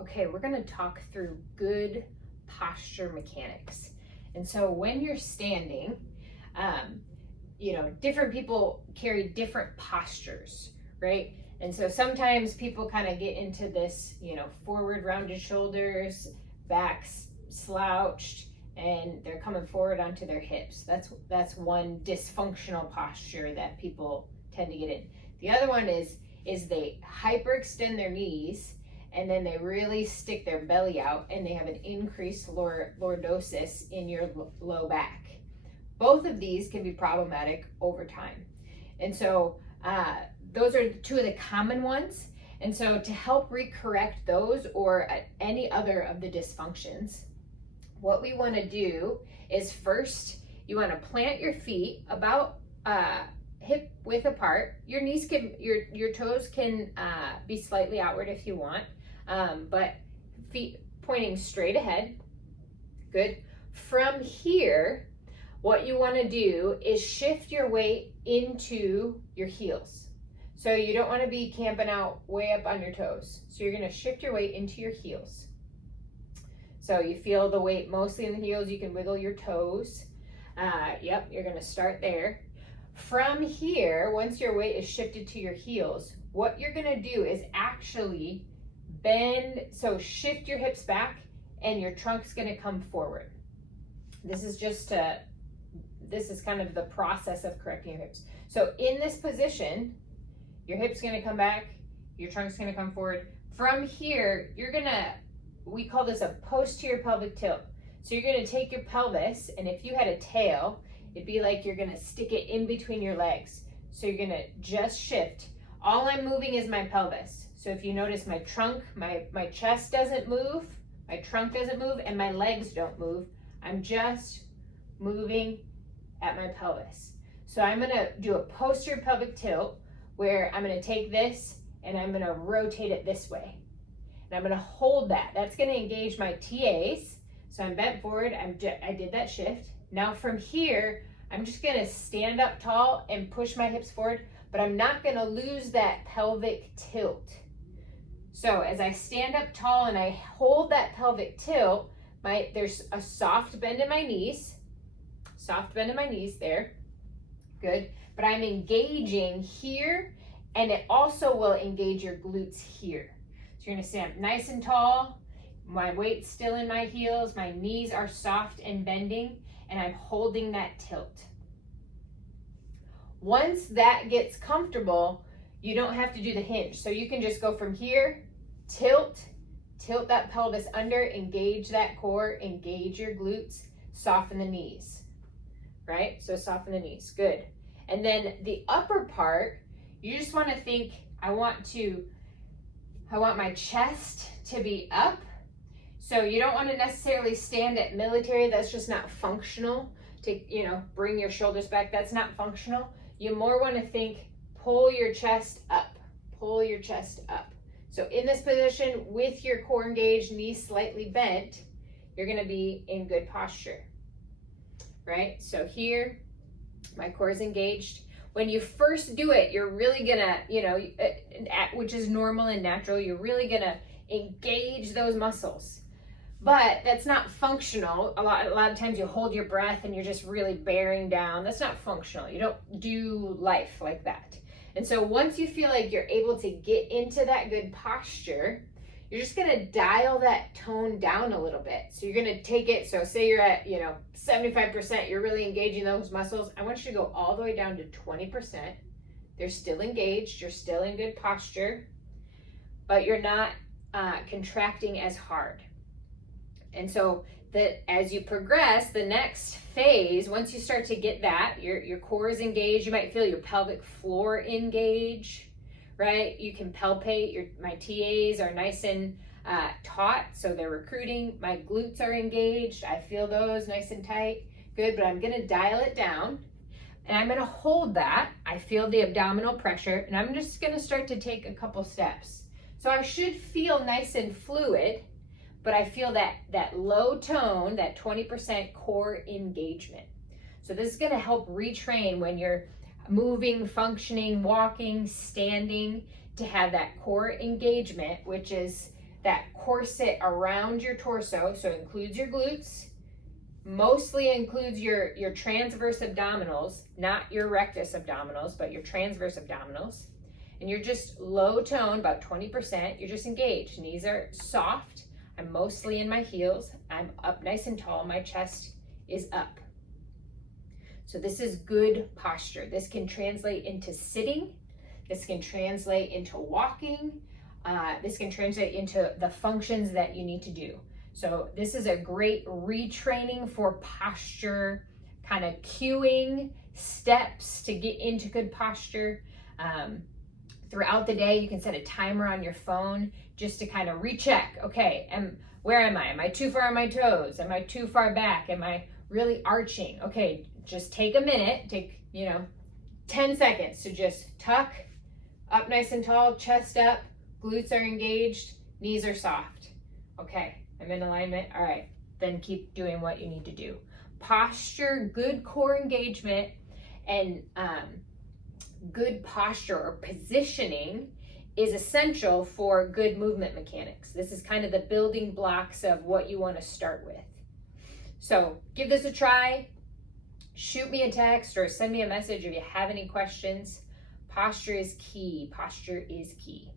Okay, we're gonna talk through good posture mechanics. And so when you're standing, um, different people carry different postures, right? And so sometimes people kind of get into this, forward rounded shoulders, backs slouched, and they're coming forward onto their hips. That's one dysfunctional posture that people tend to get in. The other one is they hyperextend their knees and then they really stick their belly out and they have an increased lordosis in your low back. Both of these can be problematic over time. And so those are two of the common ones. And so to help recorrect those or any other of the dysfunctions, what we want to do is first you want to plant your feet about hip width apart. Your knees can, your toes can be slightly outward if you want, but feet pointing straight ahead. Good. From here, what you want to do is shift your weight into your heels. So you don't want to be camping out way up on your toes. So you're going to shift your weight into your heels. So you feel the weight mostly in the heels. You can wiggle your toes. Yep, you're going to start there. From here, once your weight is shifted to your heels, what you're going to do is actually bend, so shift your hips back and your trunk's going to come forward. This is kind of the process of correcting your hips. So in this position, your hip's going to come back, your trunk's going to come forward. From here, we call this a posterior pelvic tilt. So you're going to take your pelvis, and if you had a tail, it'd be like you're going to stick it in between your legs. So you're going to just shift. All I'm moving is my pelvis. So if you notice my trunk, my chest doesn't move, my trunk doesn't move, and my legs don't move. I'm just moving at my pelvis. So I'm going to do a posterior pelvic tilt where I'm going to take this and I'm going to rotate it this way. And I'm going to hold that. That's going to engage my TAs. So I'm bent forward. I did that shift. Now from here, I'm just going to stand up tall and push my hips forward, but I'm not going to lose that pelvic tilt. So as I stand up tall and I hold that pelvic tilt, there's a soft bend in my knees. Soft bend in my knees there. Good. But I'm engaging here, and it also will engage your glutes here. So you're going to stand up nice and tall. My weight's still in my heels. My knees are soft and bending, and I'm holding that tilt. Once that gets comfortable, you don't have to do the hinge. So you can just go from here, tilt that pelvis under, engage that core, engage your glutes, soften the knees, right? So soften the knees, good. And then the upper part, you just want to think, I want my chest to be up. So you don't want to necessarily stand at military. That's just not functional to, bring your shoulders back. That's not functional. You more want to think, pull your chest up, pull your chest up. So in this position with your core engaged, knees slightly bent, you're going to be in good posture, right? So here, my core is engaged. When you first do it, you're really gonna, which is normal and natural, you're really gonna engage those muscles. But that's not functional. A lot of times you hold your breath and you're just really bearing down. That's not functional. You don't do life like that. And so once you feel like you're able to get into that good posture, you're just gonna dial that tone down a little bit. So you're gonna take it, so say you're at 75%, you're really engaging those muscles. I want you to go all the way down to 20%. They're still engaged, you're still in good posture, but you're not contracting as hard. And so that as you progress, the next phase, once you start to get that, your core is engaged, you might feel your pelvic floor engage, right? You can palpate, my TAs are nice and taut, so they're recruiting. My glutes are engaged, I feel those nice and tight. Good, but I'm gonna dial it down and I'm gonna hold that. I feel the abdominal pressure and I'm just gonna start to take a couple steps. So I should feel nice and fluid, but I feel that low tone, that 20% core engagement. So this is gonna help retrain when you're moving, functioning, walking, standing, to have that core engagement, which is that corset around your torso, so it includes your glutes, mostly includes your transverse abdominals, not your rectus abdominals, but your transverse abdominals. And you're just low tone, about 20%. You're just engaged. Knees are soft. I'm mostly in my heels. I'm up nice and tall. My chest is up. So this is good posture. This can translate into sitting. This can translate into walking. This can translate into the functions that you need to do. So this is a great retraining for posture, kind of cueing steps to get into good posture. Throughout the day, you can set a timer on your phone just to kind of recheck. Okay, where am I? Am I too far on my toes? Am I too far back? Am I really arching? Okay, just take a minute, take 10 seconds to just tuck up nice and tall, chest up, glutes are engaged, knees are soft. Okay, I'm in alignment. All right, then keep doing what you need to do. Posture, good core engagement, and good posture or positioning is essential for good movement mechanics. This is kind of the building blocks of what you want to start with. So give this a try. Shoot me a text or send me a message if you have any questions. Posture is key. Posture is key.